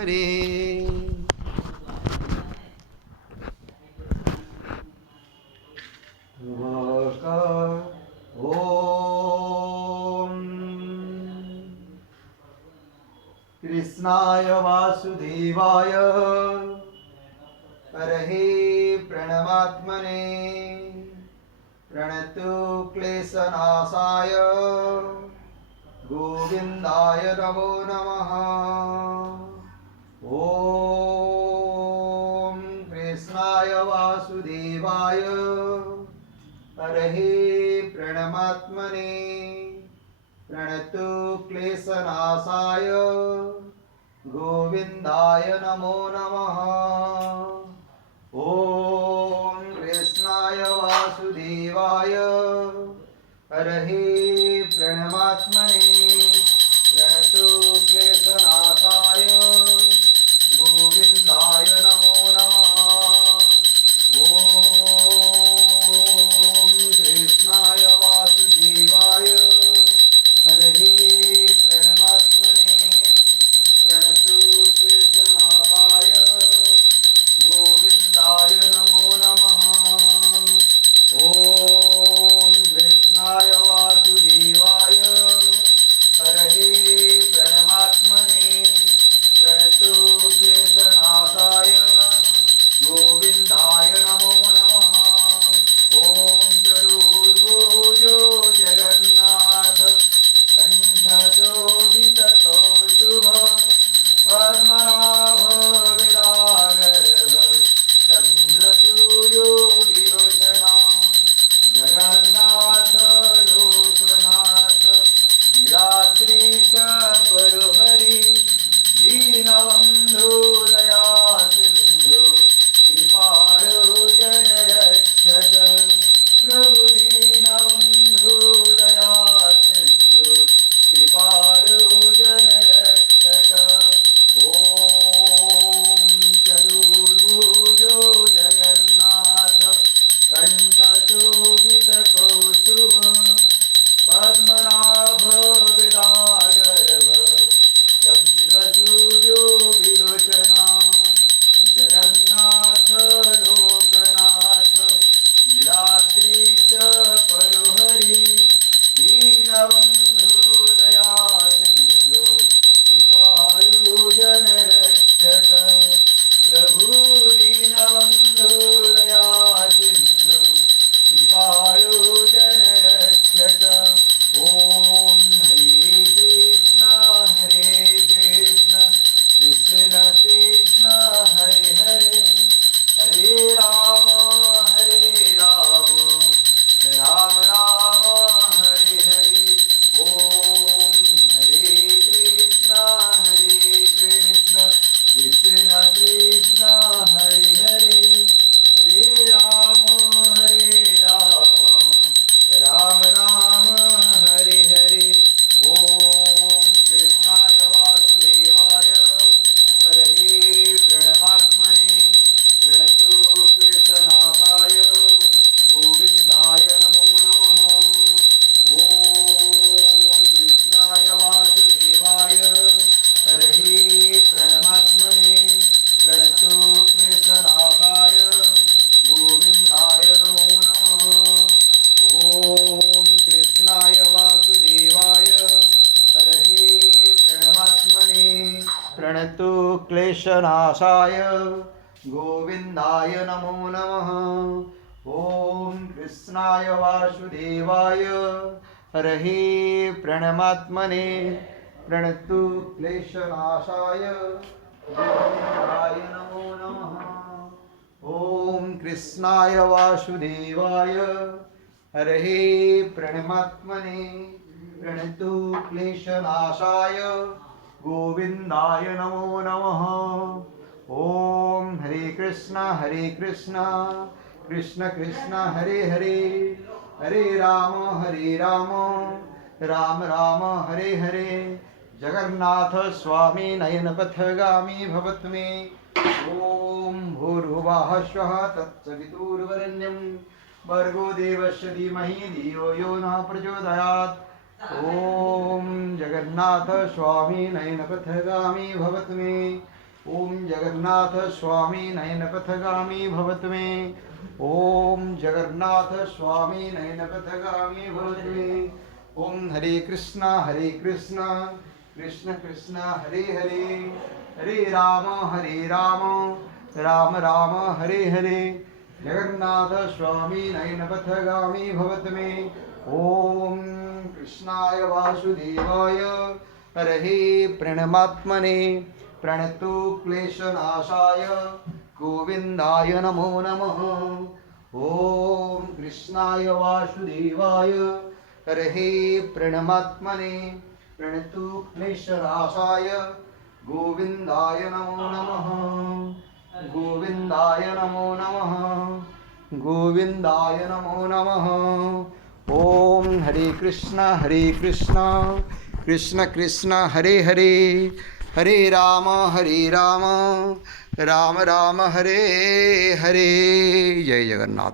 हरे। ओम कृष्णाय वासुदेवाय हरहे प्रणवात्मने प्रणतु क्लेशनाशाय गोविंदाय नमो नमः। ओम कृष्णाय वासुदेवाय हरहे प्रणमात्मने प्रणतु क्लेशनाशाय गोविंदाय नमो नमः। ओम कृष्णाय वासुदेवाय हरहे प्रणमात्मने प्रणतु क्लेशनाशाय गोविंदाय नमो नमः। ओम कृष्णाय वासुदेवाय हरहे प्रणमात्मने प्रणतु क्लेशनाशाय गोविंदाय नमो नमः। ओम कृष्णाय वासुदेवाय हरहे प्रणमात्मने प्रणतु क्लेशनाशाय गोविंदाय नमो नमः। ओम चतुर्भुजो जगन्नाथ कंठचोभितकौस्तुभ पद्मनाभ विरागर्भ चन्द्रसूर्यो विलोचना जगन्नाथ लोकनाथ नीलाद्रीश परुहरि दीनबन्धु दया सिन्धु कृपालो जनरक्षक प्रभु दीनबन्धु दया सिन्धु कृपालो जनरक्षक। ओम चतुर्भुजो जगन्नाथ कंठशोभितकौस्तुभ पद्मनाभ विरागर्भ चन्द्रसूर्यो विलोचना जगन्नाथ लोकनाथ नीलाद्रीश परुहरि दीनबन्धु दया सिन्धु कृपालु जनरक्षक प्रभु दीनबन्धु दया सिन्धु कृपालु जनरक्षक। ओम हरे कृष्ण कृष्ण कृष्ण हरे हरे हरे राम राम राम हरे हरे। ओम हरे कृष्ण कृष्ण कृष्ण हरे हरे हरे राम राम राम हरे हरे। ओम कृष्णाय वासुदेवाय हरहे प्रणमात्मने प्रणतु क्लेशनाशाय गोविंदाय नमो नमः। ओम कृष्णाय वासुदेवाय हरहे प्रणमात्मने प्रणतु क्लेशनाशाय गोविंदाय नमो नमः। ओम कृष्णाय वासुदेवाय हरहे प्रणमात्मने प्रणतु क्लेशनाशाय गोविंदाय नमो नमः। ओम कृष्णाय वासुदेवाय हरहे प्रणमात्मने प्रणतु क्लेशनाशाय गोविंदाय नमो नमः। ओम कृष्णाय वासुदेवाय हरहे प्रणमात्मने प्रणतु क्लेशनाशाय गोविंदाय नमो नमः। ओम हरे कृष्ण कृष्ण कृष्ण हरे हरे हरे राम राम राम हरे हरे। जगन्नाथ स्वामी नयनपथगामी भवत् मे। ओम भूर्भुवः स्वः तत्सवितुर्वरेण्यं भर्गो देवस्य धीमहि धियो यो नः प्रचोदयात्। ओम जगन्नाथ स्वामी नयनपथगामी भवत् मे। ओम जगन्नाथ स्वामी नयनपथगामी भवतु मे। ओम जगन्नाथ स्वामी नयनपथगामी भवतु मे। ओम हरे कृष्णा कृष्ण कृष्ण हरे हरे, हरे राम राम राम हरे हरे। जगन्नाथ स्वामी नयनपथगामी भवतु मे। ओम कृष्णाय वासुदेवाय हरहे प्रणमात्मने प्रणतु क्लेशनाशाय गोविंदाय नमो नमः। ओम कृष्णाय वासुदेवाय हरहे प्रणमात्मने प्रणतु क्लेशनाशाय गोविंदाय नमो नमः। गोविंदाय नमो नमः, गोविंदाय नमो नमः। ओम हरे कृष्णा कृष्ण कृष्ण हरे हरे, हरे राम राम राम हरे हरे। जय जगन्नाथ।